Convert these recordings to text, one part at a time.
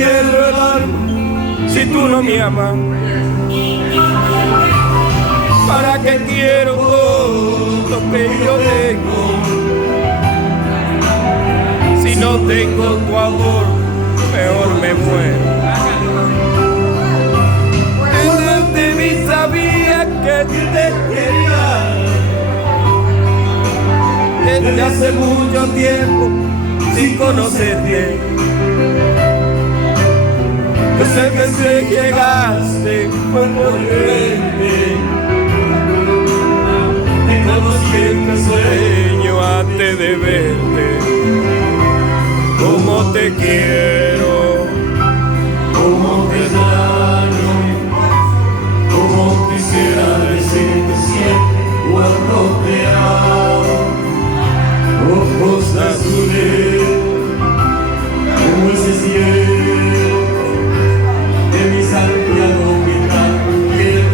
pierdo el alma si tú no me amas? ¿Para qué quiero todo lo que yo tengo? Si no tengo tu amor, peor me muero. Desde mí sabía que te quería, desde hace mucho tiempo sin conocerte. Desde que llegaste fue por verte. Te conocí en el sueño antes de verte. Cómo te quiero, cómo te extraño, cómo quisiera decirte siempre cuando te amo. Ojos azules, como ese cielo de mi Santiago que tanto quiero,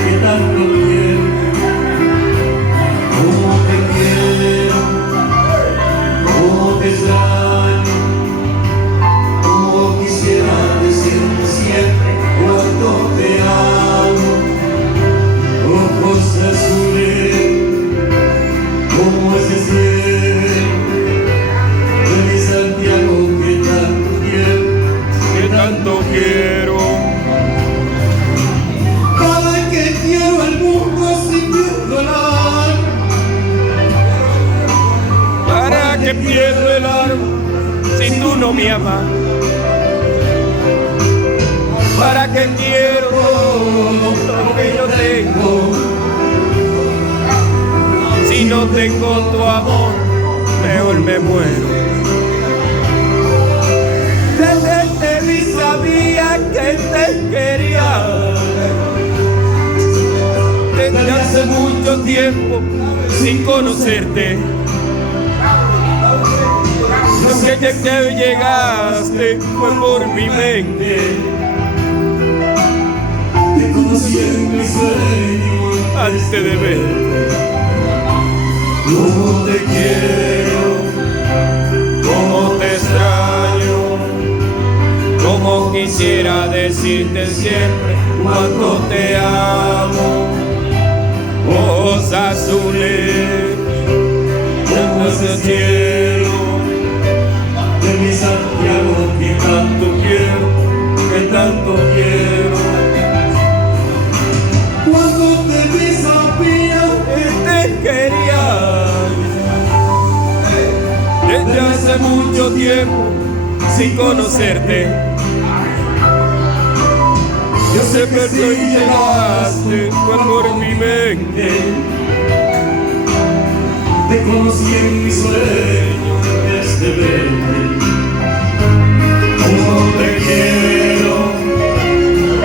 que tanto quiero. Cómo te quiero, cómo te extraño, cómo quisiera decirte siempre cuando te amo. Ojos azules, como ese cielo de mi Santiago que tanto quiero. Cada vez que quiero el mundo sin perdonar. ¿Para qué pierdo el alma si tú no me amas? ¿Para qué quiero todo lo que yo tengo? Si no tengo tu amor, peor me muero. Desde mí sabía que te quería, desde hace mucho tiempo sin conocerte. Desde que llegaste fue por mi mente. Te conocí en mi sueño antes de verte. Cómo te quiero, cómo te extraño, cómo quisiera decirte siempre cuánto te amo. Ojos azules, como ese cielo de mi Santiago que tanto quiero, que tanto quiero. Cuando te vi sabía que te quería. Desde hace mucho tiempo sin conocerte. Yo sé que tú llegaste fue por mi mente. Te conocí en mi sueño desde verte. Cómo te quiero,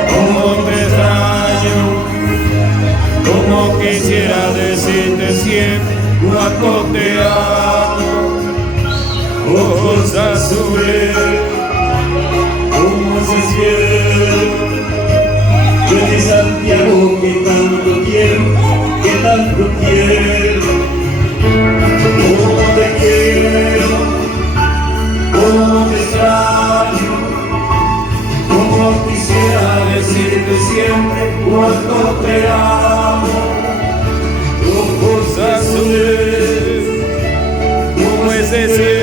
cómo te extraño, cómo quisiera decirte siempre cuánto te amo. Ojos azules, como ese cielo de mi Santiago que tanto quiero, que tanto quiero. Cómo te quiero, cómo te extraño, cómo quisiera decirte siempre cuánto te amo. Ojos azules, como ese cielo